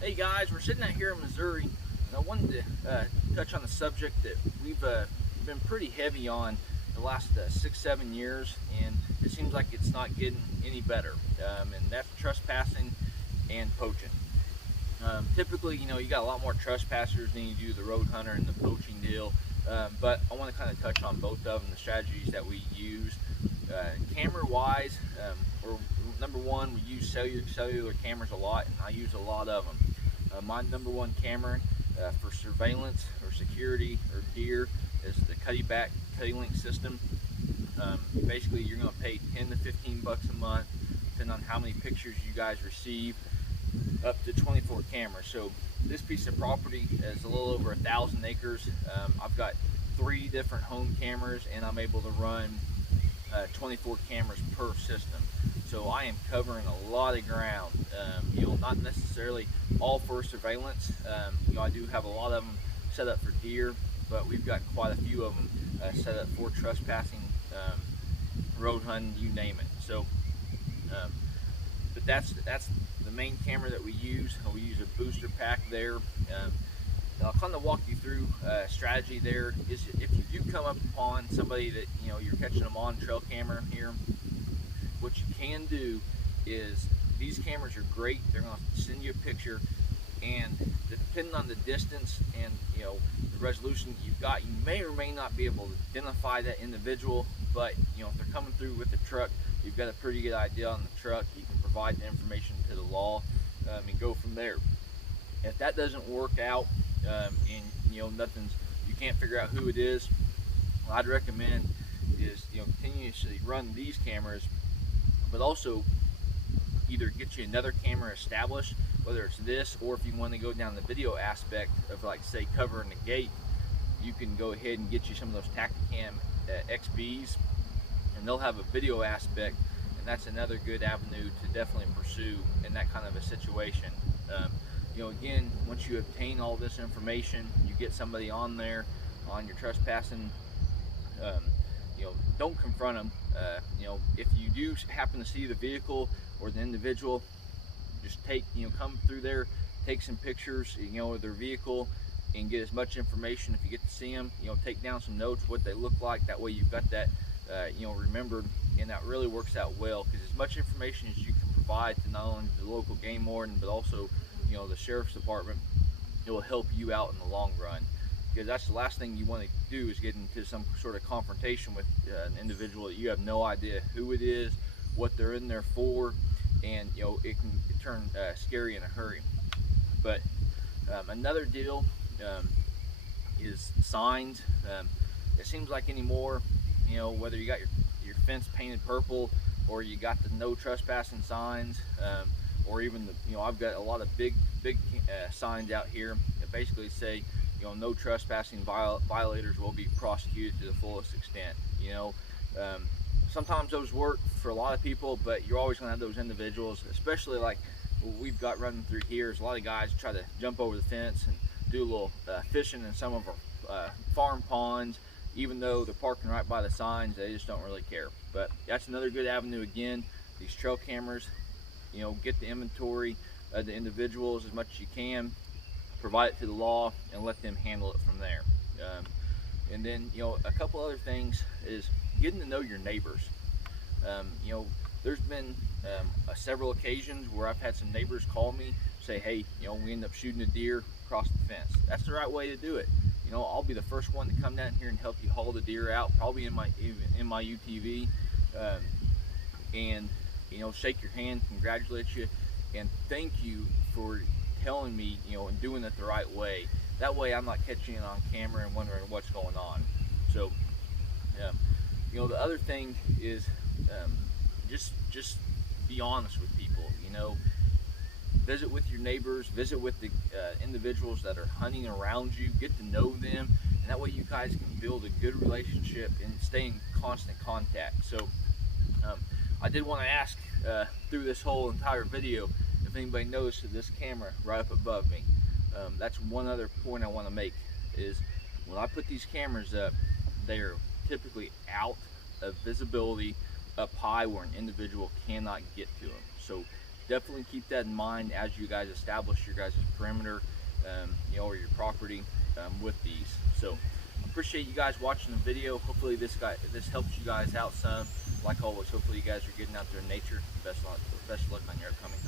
Hey guys, we're sitting out here in Missouri, and I wanted to touch on a subject that we've been pretty heavy on the last 6, 7 years, and it seems like it's not getting any better. And that's trespassing and poaching. Typically, you got a lot more trespassers than you do the road hunter and the poaching deal. But I want to kind of touch on both of them, the strategies that we use. Camera-wise, or number one, we use cellular cameras a lot, and I use a lot of them. My number one camera for surveillance or security or deer is the Cuddy-Back Cuddy-Link system. Basically, you're going to pay 10 to 15 bucks a month, depending on how many pictures you guys receive, up to 24 cameras. So this piece of property is a little over 1,000 acres. I've got 3 different home cameras, and I'm able to run 24 cameras per system. So I am covering a lot of ground, not necessarily all for surveillance. I do have a lot of them set up for deer, but we've got quite a few of them set up for trespassing, road hunting, you name it. So, but that's the main camera that we use. We use a booster pack there. I'll kind of walk you through strategy there. Is if you do come up upon somebody that you're catching them on trail camera here, what you can do is these cameras are great. They're going to send you a picture, and depending on the distance and the resolution that you've got, you may or may not be able to identify that individual. But if they're coming through with the truck, you've got a pretty good idea on the truck. You can provide the information to the law and go from there. If that doesn't work out, and you can't figure out who it is, what I'd recommend is continuously run these cameras, but also either get you another camera established, whether it's this, or if you want to go down the video aspect of, like, say, covering the gate, you can go ahead and get you some of those Tacticam XBs, and they'll have a video aspect, and that's another good avenue to definitely pursue in that kind of a situation. Again, once you obtain all this information, you get somebody on there on your trespassing, don't confront them. If you do happen to see the vehicle or the individual, just come through there, take some pictures, of their vehicle, and get as much information. If you get to see them, take down some notes, what they look like. That way you've got that, remembered, and that really works out well, because as much information as you can provide to not only the local game warden, but also the sheriff's department, it will help you out in the long run, because that's the last thing you want to do, is get into some sort of confrontation with an individual that you have no idea who it is, what they're in there for, and it can turn scary in a hurry. But another deal is signs. It seems like anymore, whether you got your fence painted purple, or you got the no trespassing signs, or even I've got a lot of big signs out here that basically say, no trespassing, violators will be prosecuted to the fullest extent. Sometimes those work for a lot of people, but you're always going to have those individuals, especially like what we've got running through here. There's a lot of guys try to jump over the fence and do a little fishing in some of our farm ponds, even though they're parking right by the signs. They just don't really care. But that's another good avenue. Again, these trail cameras, get the inventory of the individuals as much as you can, provide it to the law, and let them handle it from there. And then a couple other things is getting to know your neighbors. There's been several occasions where I've had some neighbors call me, say, hey, we end up shooting a deer across the fence. That's the right way to do it. I'll be the first one to come down here and help you haul the deer out, probably in my UTV, and shake your hand, congratulate you, and thank you for telling me, and doing it the right way. That way I'm not catching it on camera and wondering what's going on. So, the other thing is just be honest with people. Visit with your neighbors, visit with the individuals that are hunting around you, get to know them, and that way you guys can build a good relationship and stay in constant contact. So I did want to ask through this whole entire video if anybody noticed this camera right up above me. That's one other point I want to make, is when I put these cameras up, they are typically out of visibility up high where an individual cannot get to them. So definitely keep that in mind as you guys establish your guys' perimeter, or your property with these. So appreciate you guys watching the video. Hopefully this helps you guys out some. Like always, hopefully you guys are getting out there in nature. Best luck on your upcoming